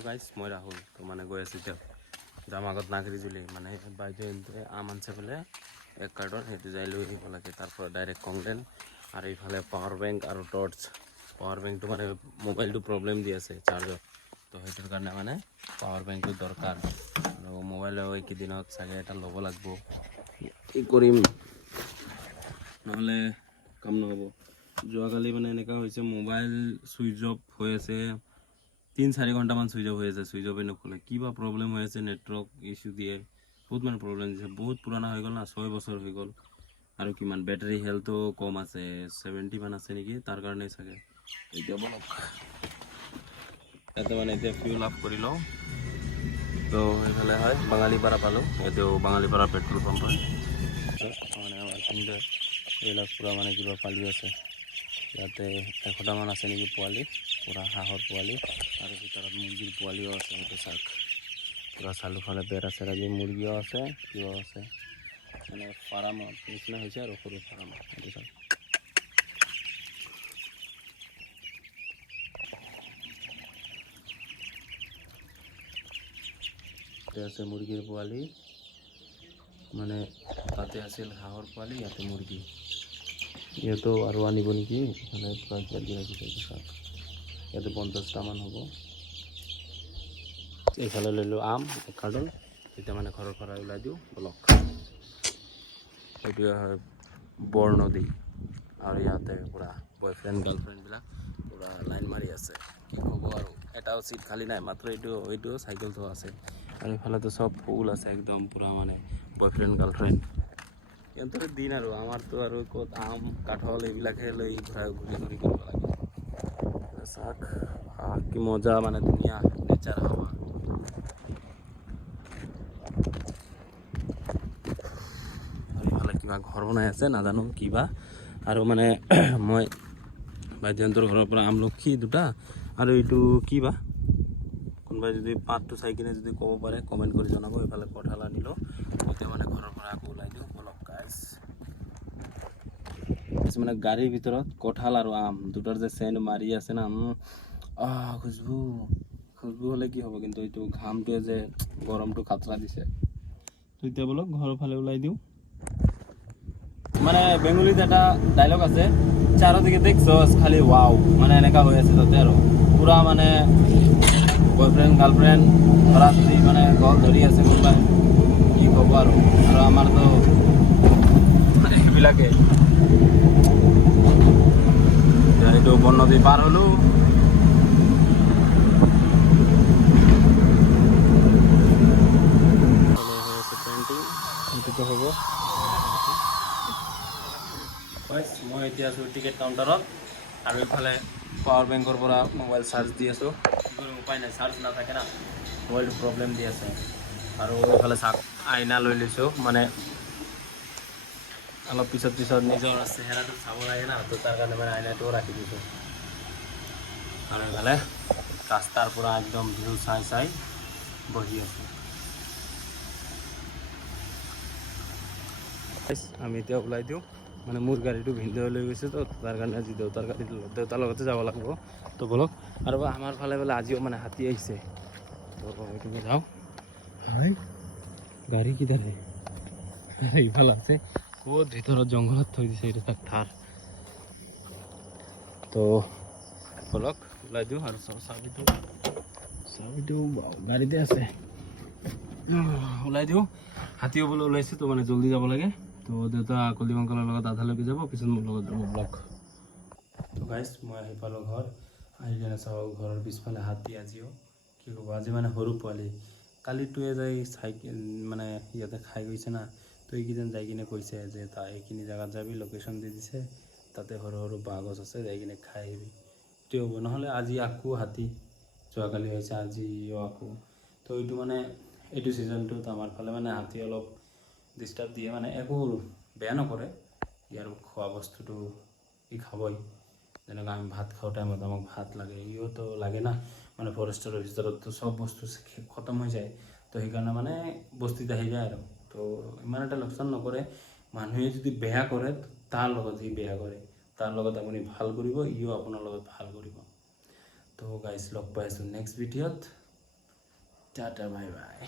Hello guys मैं राहुल तो माने गई आছো এতিয়া যাম আগত নাগৰিজুলি মানে বাইদেউৱে আম আনছে বোলে এক কাৰ্টন সেইটো যাই লৈ আহিব লাগে তাৰপৰা ডাইৰেক্ট কংগ্ৰেন আৰু ইফালে পাৱাৰ বেংক আৰু টৰ্চ পাৱাৰ বেংকটো মানে মোবাইলটো প্ৰব্লেম দি আছে চাৰ্জৰ তো সেইটোৰ কাৰণে মানে পাৱাৰ বেংকটো দৰকাৰ আৰু মোবাইলৰ এইকেইদিনত চাগে এটা ল'ব লাগিব কি কৰিম নহ'লে কাম নহ'ব যোৱাকালি মানে এনেকুৱা হৈছে মোবাইল সুইচ অফ হৈ আছে 3-4 ঘণ্টামান সুইচ অফ হৈ আছে সুইচ অফে নখলে কিবা প্ৰব্লেম হৈ আছে নেটৱৰ্ক ইস্যু দিয়ে বহুত মানে প্ৰব্লেম দিছে বহুত পুৰণা হৈ গ'ল না 6 বছৰ হৈ গ'ল আৰু কিমান বেটাৰী হেলথো কম আছে 70 মান আছে নেকি তাৰ কাৰণে চাগে এতিয়া বলক এটা মানে এতিয়া ফিউল আপ কৰি লওঁ তো এইফালে হয় বাঙালীপাৰা পালোঁ এইটো বাঙালীপাৰা পেট্ৰল পাম্প হয় মানে আমাৰ কিন্তু এইবিলাক পুৰা মানে কিবা পালি আছে ইয়াতে 100টামান আছে নেকি পোৱালি পুৰা হাঁহৰ পোৱালি আৰু ভিতৰত মুৰ্গীৰ পোৱালিও আছে সেইটো চাক পুৰা চালুফালে বেৰা চেৰা দি মুৰ্গীও আছে কিবা আছে মানে ফাৰ্মৰ নিচিনা হৈছে আৰু সৰু ফাৰ্ম সেইটো চাক ইয়াতে আছে মুৰ্গীৰ পোৱালি মানে তাতে আছিল হাঁহৰ পোৱালি ইয়াতে মুৰ্গী ইয়াতো আৰু আনিব নেকি মানে প্ৰায় জলদি ৰাখিছে চাক ইয়াতে 50টামান হ'ব এইফালে লৈ লওঁ আম এক কাৰ্টন এতিয়া মানে ঘৰৰ পৰা ওলাই দিওঁ বলক এইটোৱে হয় বৰনদী আৰু ইয়াতে পুৰা বয়ফ্ৰেণ্ড গাৰ্লফ্ৰেণ্ডবিলাক পুৰা লাইন মাৰি আছে কি ক'ব আৰু এটাও চিট খালী নাই মাত্ৰ এইটো চাইকেল থোৱা আছে আৰু ইফালেতো চব ফুল আছে একদম পুৰা মানে বয়ফ্ৰেণ্ড গাৰ্লফ্ৰেণ্ড সিহঁতৰ দিন আৰু আমাৰতো আৰু ক'ত আম কাঠল এইবিলাকহে লৈ ঘূৰি কৰিব লাগে চাক কি মজা মানে ধুনীয়া নেচাৰ হাৱা আৰু ইফালে কিবা ঘৰ বনাই আছে নাজানো কিবা আৰু মানে মই বাইদেউহঁতৰ ঘৰৰ পৰা আমলখি দুটা আৰু এইটো কিবা কোনোবাই যদি পাতটো চাই কিনে যদি ক'ব পাৰে কমেণ্ট কৰি জনাব এইফালে কঁঠাল আনিলোঁ এতিয়া মানে ঘৰৰ পৰা আকৌ ওলাই দিওঁ অলপ গাইছ মানে গাড়ীৰ ভিতৰত কঁঠাল আৰু আম দুটাৰ যে চেণ্ট মাৰি আছে না খুচবু হ'লে কি হ'ব কিন্তু এইটো ঘামটোৱে যে গৰমটো খাতৰা দিছে তো এতিয়া বলক ঘৰৰ ফালে ওলাই দিওঁ মানে বেঙ্গলীত এটা ডায়লগ আছে চাৰিদিকে দেখছস খালি ওয়াও মানে এনেকা হৈ আছে তাতে আৰু পুৰা মানে বয়ফ্ৰেণ্ড গাৰ্লফ্ৰেণ্ড ধৰা ধৰি মানে গল ধৰি আছে কোনোবাই কি ক'ব আৰু আমাৰতো মানে সেইবিলাকে এইটো বননদী পাৰ হ'লোঁ এইটোতো হ'ব মই এতিয়া আছোঁ টিকেট কাউণ্টাৰত আৰু এইফালে পাৱাৰ বেংকৰ পৰা মোবাইল চাৰ্জ দি আছোঁ উপায় নাই চাৰ্জ নাথাকে না মোবাইলটো প্ৰব্লেম দি আছে আৰু এইফালে চাওক আইনা লৈ লৈছোঁ মানে অলপ পিছত নিজৰ চেহেৰাটো চাব লাগে না তো তাৰ কাৰণে মানে আইনাটোও ৰাখি দিছোঁ আৰু এইফালে ৰাস্তাৰ পৰা একদম ভিউ চাই বহি আছোঁ আমি এতিয়া ওলাই দিওঁ মানে মোৰ গাড়ীটো ভিন্দেও লৈ গৈছে তো তাৰ কাৰণে আজি দেউতাৰ লগতে যাব লাগিব তো বলক আৰু আমাৰ ফালে বোলে আজিও মানে হাতী আহিছে তো এইটোকে যাওঁ হয় গাড়ী কিধাৰে ইফালে আছে ক'ত ভিতৰত জংঘলত থৈ দিছে এইটো তাক থাৰ তো বলক ওলাই দিওঁ আৰু চাবিটো গাড়ীতে আছে ওলাই দিওঁ হাতীও বোলে ওলাইছে তো মানে জল্দি যাব লাগে তো দেউতা কলিং অংকলৰ লগত আধালৈকে যাব পিছত মোৰ লগত যাব ব্লক তো গাইছ মই আহি পালোঁ ঘৰ আহি কিনে চাওঁ ঘৰৰ পিছফালে হাতী আজিও কি ক'ব আজি মানে সৰু পোৱালি কালিটোৱে যাই মানে ইয়াতে খাই গৈছে না তো এইকেইদিন যাই কিনে কৈছে যে তাই এইখিনি জেগাত যাবি লোকেশ্যন দি দিছে তাতে সৰু বাঁহ গছ আছে যাই কিনে খাই আহিবি এইটোৱে হ'ব নহ'লে আজি আকৌ হাতী যোৱাকালি হৈছে আজিও আকৌ তো এইটো মানে এইটো ছিজনটোত আমাৰ ফালে মানে হাতী অলপ ডিষ্টাৰ্ব দিয়ে মানে একো বেয়া নকৰে ইয়াৰ খোৱা বস্তুটো ই খাবই যেনেকৈ আমি ভাত খাওঁ টাইমত আমাক ভাত লাগে ইহঁতো লাগে না মানে ফৰেষ্টৰ ভিতৰততো চব বস্তু খতম হৈ যায় তো সেইকাৰণে মানে বস্তিত আহি যায় আৰু তো ইমান এটা লোকচান নকৰে মানুহে যদি বেয়া কৰে তাৰ লগত সি বেয়া কৰে তাৰ লগত আপুনি ভাল কৰিব ইও আপোনাৰ লগত ভাল কৰিব তো গাইজ লগ পাই আছোঁ নেক্সট ভিডিঅ'ত টাটা বাই বাই।